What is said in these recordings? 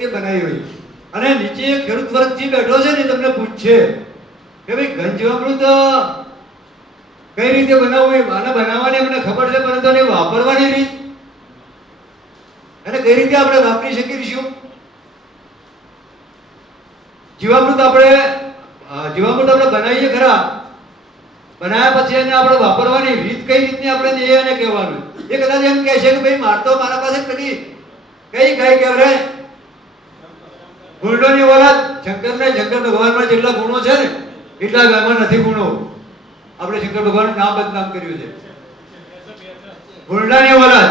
રીતે બનાવી હોય. અને નીચે ખેડૂત વર્ગ જે બેઠો છે ને તમને પૂછશે કે ભાઈ ઘન જીવામૃત કઈ રીતે બનાવવું, આને બનાવવાની અમને ખબર છે પરંતુ એને વાપરવાની રીત, એને કઈ રીતે આપણે વાપરી શકીશું. જીવામૃત આપણે બનાવીએ ખરા, બનાવ્યા પછી એને આપણે વાપરવાની રીત કઈ રીતની આપણે એને કહેવાનું. એ કદાચ એમ કહે છે કે ભાઈ મારા પાસે કઈ ગાય કહેવાય ગુંડોની ઓલાદ. શંકર ભગવાનમાં જેટલા ગુણો છે ને એટલા ગાયમાં નથી ગુણો. આપણે શંકર ભગવાનનું નામ બદનામ કર્યું છે ગુંડાની ઓલાદ.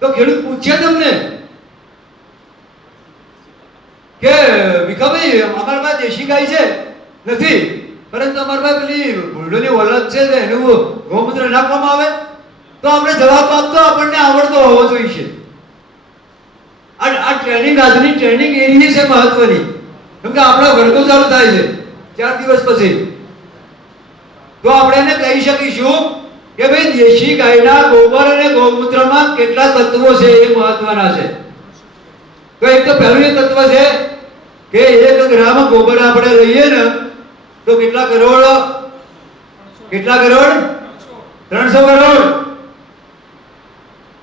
તો ખેડૂત પૂછે તમને કે ભીખાભાઈ અમારા પાસે દેશી ગાય છે નથી, પરંતુ અમારા પાસે પેલી ગુંડોની ઓલાદ છે એનું ગૌમૂત્ર નાખવામાં આવે. તો આપણે જવાબ આપતો આપણને આવડતો હોવો જોઈએ. આ ટ્રેનિંગ, આજની ટ્રેનિંગ એની છે મહત્વની, કેમ કે આપણા વર્ગો ચાલુ થાય છે 4 દિવસ પછી. તો આપણે એને કહી શકીશું કે ભાઈ દેશી ગાયના ગોબર અને ગૌમૂત્રમાં કેટલા તત્વો છે એ મહત્વના છે. તો એક તો પહેલું એ તત્વ છે કે 1 ગ્રામ ગોબર આપણે લઈએ ને તો કેટલા કરોડ 300 કરોડ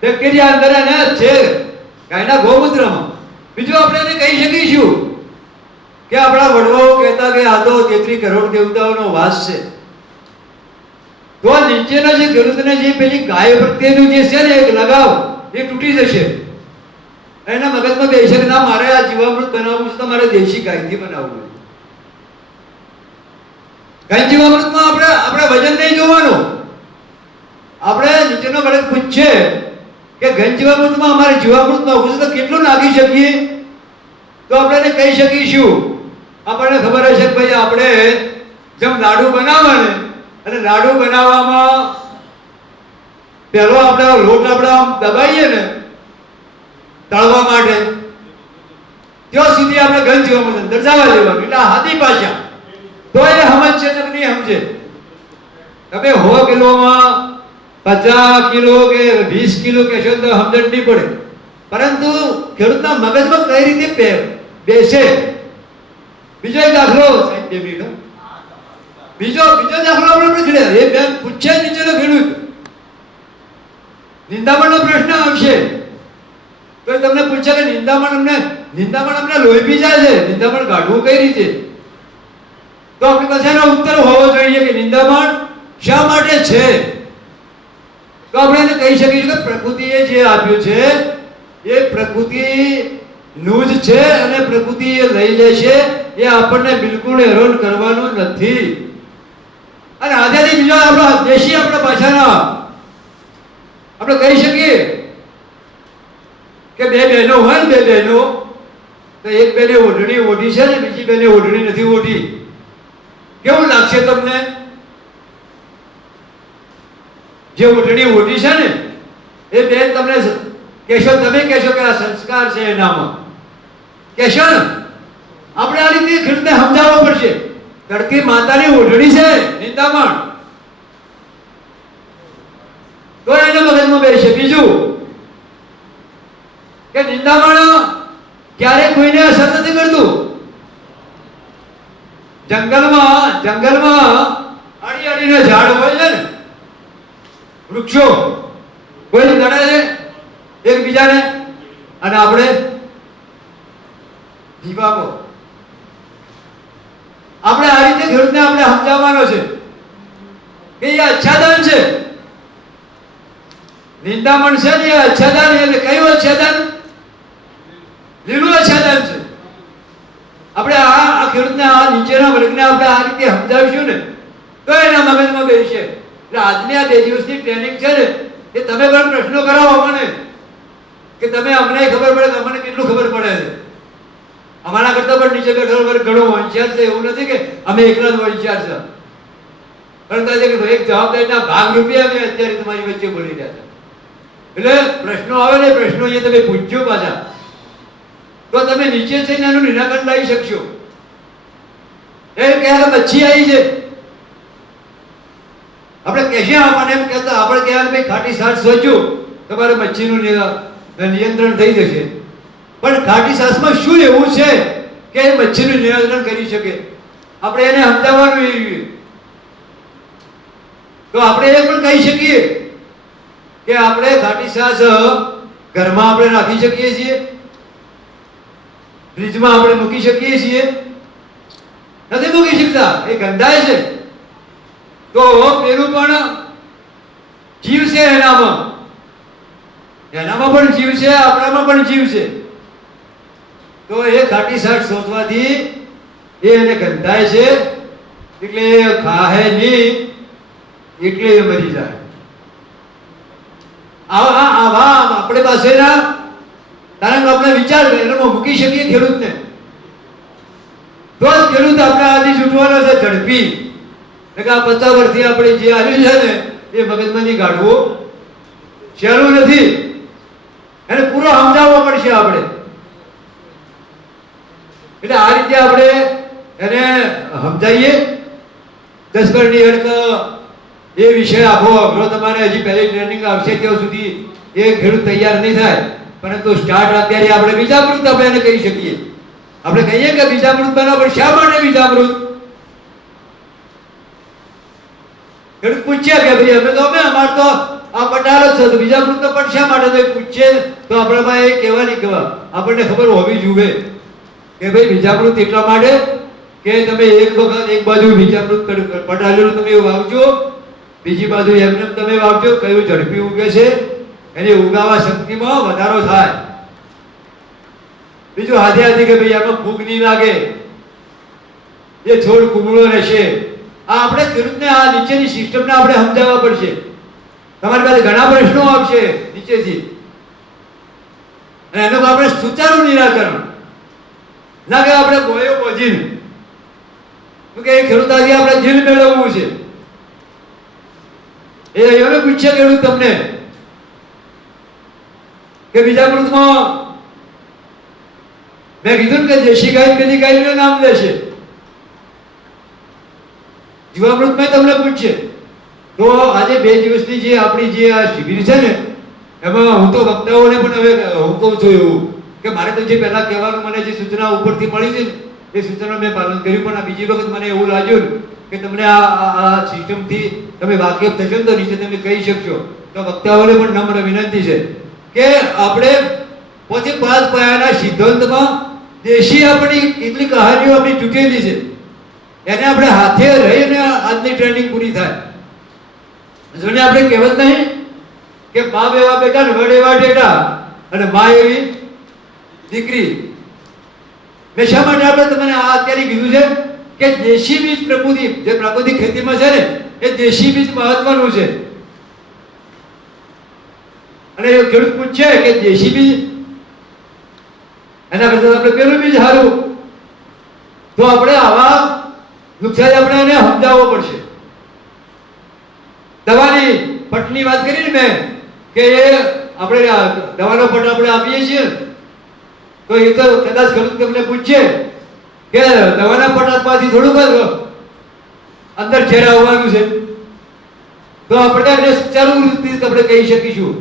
બેક્ટેરિયા અંદર એને છે ગાયના ગૌમૂત્રમાં. બીજું આપણે એને કહી શકીશું કે આપણા વડવાઓ કહેતા કે આ તો 33 કરોડ દેવતાઓનો વાસ છે. તો નીચેના જે ખેડૂતને જે પેલી ગાય પ્રત્યેનું જે છે ને એક લગાવ એ તૂટી જશે. એના મગજમાં બેસે કે ના મારે આ જીવામૃત બનાવવું છે તો મારે દેશી ગાયથી બનાવવું. ઘન જીવામૃતમાં આપણે વજન નહીં જોવાનું. આપણે નીચેનો વર્ગ પૂછે કે ઘન જીવામૃતમાં અમારે જીવામૃત નાખવું છે તો કેટલું નાખી શકીએ. તો આપણે એને કહી શકીશું, આપણને ખબર હશે કે ભાઈ આપણે જેમ લાડુ બનાવવાને અને લાડુ બનાવવામાં પહેલો આપણે લોટ આપણે આમ દબાઈએ ને તળવા માટે ત્યાં સુધી આપણે ઘન જીવામૃત દર્શાવવા દેવાનું. એટલે હાથી પાછા તો એ સમજશે ને નહીં સમજે. તમે 100 કિલોમાં 50 કિલો કે 20 કિલો કહેશો તો સમજણ નહીં પડે, પરંતુ ખેડૂતના મગજમાં કઈ રીતે બેસે. બીજો એક દાખલો બીજો દાખલો આપણે ખેડ્યા. એ બેન પૂછે નીચેનો ખેડૂત નિંદામણનો પ્રશ્ન આવશે તો તમને પૂછે કે નિંદામણ અમને લોહી પી જાય છે, નિંદામણ કાઢવું કઈ રીતે. તો આપણી પાસે એનો ઉત્તર હોવો જોઈએ કે નિંદામણ શા માટે છે. તો આપણે એને કહી શકીશું કે પ્રકૃતિએ જે આપ્યું છે એ પ્રકૃતિનું જ છે અને પ્રકૃતિ એ લઈ લે છે. એ આપણને બિલકુલ હેરાન કરવાનું નથી. અને આધારી બીજા આપણા દેશી આપણા ભાષાના આપણે કહી શકીએ કે 2 બહેનો હોય ને 2 બહેનો તો એક બેને ઓઢણી ઓઢી છે ને બીજી બેને ઓઢણી નથી ઓઢી. કેવું લાગશે તમને? જે ઓઢણી ઓઢી છે ને એ બેન તમને કહેશો, તમે કહેશો કે આ સંસ્કાર છે એનામાં કહેશો ને. આપણે આ રીતે ખેડૂતને સમજાવવું પડશે. ધરતી માતાની ઓઢણી છે નિંદામણ, તો એના મગજમાં બેસે. બીજું કે નિંદામણ ક્યારે કોઈને અસર નથી કરતું. જંગલમાં અડીને ઝાડ હોય છે ને, વૃક્ષો કોઈ લડે છે એકબીજાને, અને આપણે દીવાકો. આપણે આ રીતે ખેડૂતને આપણે સમજાવવાનો છે કે એ આચ્છાદન છે. નિંદામણ છે ને એ આચ્છાદન. એટલે કયું આચ્છાદન? લીલું આચ્છાદન છે. આપણે આ ખેડૂતને આ નીચેના વર્ગને આપણે આ રીતે સમજાવીશું ને તો એના મગજમાં બેસશે. એટલે આજની આ 2 દિવસની ટ્રેનિંગ છે ને એ તમે પણ પ્રશ્નો કરાવો મને કે તમે અમને ખબર પડે કે અમને કેટલું ખબર પડે છે. અમારા કરતા પણ નીચે બેઠો વર્ગ ઘણો હોશિયાર છે. એવું નથી કે અમે એકલા જ હોશિયાર છે, પરંતુ એક જવાબદારીના ભાગરૂપે અમે અત્યારે તમારી વચ્ચે બોલી રહ્યા છે. એટલે પ્રશ્નો આવે ને પ્રશ્નો એ તમે પૂછજો પાછા, તો તમે નીચે જઈને એનું નિરાકરણ લાવી શકશો. એ કહે કે મચ્છી આવી છે, આપણે કહેશે આપણને એમ કહેતા આપણે કહેવાય ભાઈ ખાટી સાટ સોચ્યું તમારે મચ્છીનું નિયંત્રણ થઈ જશે. પણ ખાટી છાશમાં શું એવું છે કે એ મચ્છરનું નિયંત્રણ કરી શકે? આપણે એને સમજાવવાનું એ જોઈએ. તો આપણે એ પણ કહી શકીએ કે આપણે ખાટી છાશ ઘરમાં આપણે રાખી શકીએ છીએ, ફ્રીજમાં આપણે મૂકી શકીએ છીએ? નથી મૂકી શકતા, એ ગંધાય છે. તો પેલું પણ જીવ છે, એનામાં પણ જીવ છે, આપણામાં પણ જીવ છે. તો એ ખાટી છાશ શોધવાથી એને ગંધાય છે, એટલે એ ખાહે નહીં, એટલે એ મરી જાય. આવા આપણે પાસેના કારણ આપણે વિચાર એનામાં મૂકી શકીએ ખેડૂતને, તો જ ખેડૂત આપણે આથી છૂટવાનો છે ઝડપી. કે આ 50 વર્ષથી આપણે જે આવ્યું છે ને એ મગજમાંથી કાઢવું સહેલું નથી, એને પૂરો સમજાવવો પડશે આપણે. એટલે આ રીતે આપણે એને સમજાવીએ. દસકરની હડક એ વિષય આખો અઘરો તમારે હજી પહેલી ટ્રેનિંગ આવશે ત્યાં સુધી એ ખેડૂત તૈયાર નહીં થાય. પરંતુ સ્ટાર્ટ અત્યારે આપણે બીજામૃત આપણે એને કહી શકીએ. આપણે કહીએ કે બીજામૃત બનાવો, શા માટે બીજામૃત? ખેડૂત પૂછ્યા કે ભાઈ અમે અમારે તો આ પટાર જ છે, તો બીજામૃત તો પણ શા માટે? તો પૂછે તો આપણામાં એ કહેવા નહીં કહેવા, આપણને ખબર હોવી જોઈએ કે ભાઈ બીજામૃત એટલા માટે કે તમે એક વખત એક બાજુ બીજામૃત પટાલેલું તમે વાવજો, બીજી બાજુ એમને તમે વાવજો, કયું ઝડપી ઉગે છે, એની ઉગાવા શક્તિમાં વધારો થાય. બીજું હાથે હાથે કે ભાઈ એમાં ફૂગ નહીં લાગે, એ છોડ કુમળો રહેશે. આ આપણે ખેડૂતને આ નીચેની સિસ્ટમને આપણે સમજાવવા પડશે. તમારી પાસે ઘણા પ્રશ્નો આવશે નીચેથી, અને એનું આપણે સુચારું નિરાકરણ ના કે આપણે ગોયો બોજીને કે ખેડૂત આજે આપણે જીલ મેળવવું છે. એ હવે પૂછશે ખેડૂત તમને કે બીજામૃતમાં મેં કીધું કે દેશી ગાય પેલી ગાયનું નામ લેશે, જીવામૃતમાં તમને પૂછશે. તો આજે 2 દિવસની જે આપણી જે આ શિબિર છે ને એમાં હું તો વક્તાઓને પણ હવે હું કહું છું એવું કે મારે તો જે પહેલા કહેવાનું મને જે સૂચના ઉપરથી મળી છે એ સૂચના મેં પાલન કર્યું. પણ આ બીજી વખત મને એવું લાગ્યું કે તમને આ સિસ્ટમથી તમે વાકેફ થશો ને તો નીચે તમે કહી શકશો. તો વક્તાઓને પણ નમ્ર વિનંતી છે કે આપણે પછી 5 પાયાના સિદ્ધાંતમાં દેશી આપણી કેટલી કહાનીઓ આપણી તૂટેલી છે એને આપણે હાથે રહીને આજની ટ્રેનિંગ પૂરી થાય. જોને આપણે કહેવત નહીં કે બાપ એવા બેટા ને વડ એવા ટેટા અને મા એવી દીકરી. મેં શા માટે આપણે તમને આ અત્યારે કીધું છે કે દેશી બીજ પ્રાકૃતિક જે પ્રાકૃતિક ખેતીમાં છે ને એ દેશી બીજ મહત્વનું છે. અને એ ખેડૂત પૂછે કે દેશી બીજ એના કરતા આપણે પેલું બીજ સારું, તો આપણે આવા નુકસાન આપણે એને સમજાવવો પડશે. દવાની પટની વાત કરી ને મેં કે એ આપણે દવાનો પટ આપણે આપીએ છીએ તો એ તો કદાચ ખેડૂત તમને પૂછે કે દવાના પટ આપવાથી થોડુંક અંદર ઝેર આવવાનું છે, તો આપણે એને સુચારુ રીતે આપણે કહી શકીશું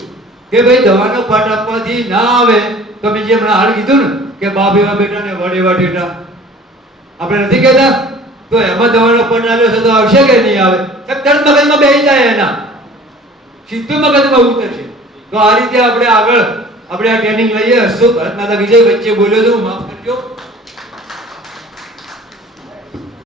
કે ભાઈ દવાનો પટ આપવાથી ના આવે. તો મેં જે હમણાં હાલ કીધું ને કે બાપ એવા બેટા ને વડ એવા ટેટા આપણે નથી કહેતા, તો એમાં દવાનો પટ આવ્યો છે તો આવશે કે નહીં આવે? તરત મગજમાં બેસી જાય, એના સીધું મગજમાં ઉતરશે. તો આ રીતે આપણે આગળ આપણે આ ટ્રેનિંગ લઈએ. હશું ભારત માતા વિજય. વચ્ચે બોલ્યો છું, માફ કરજો.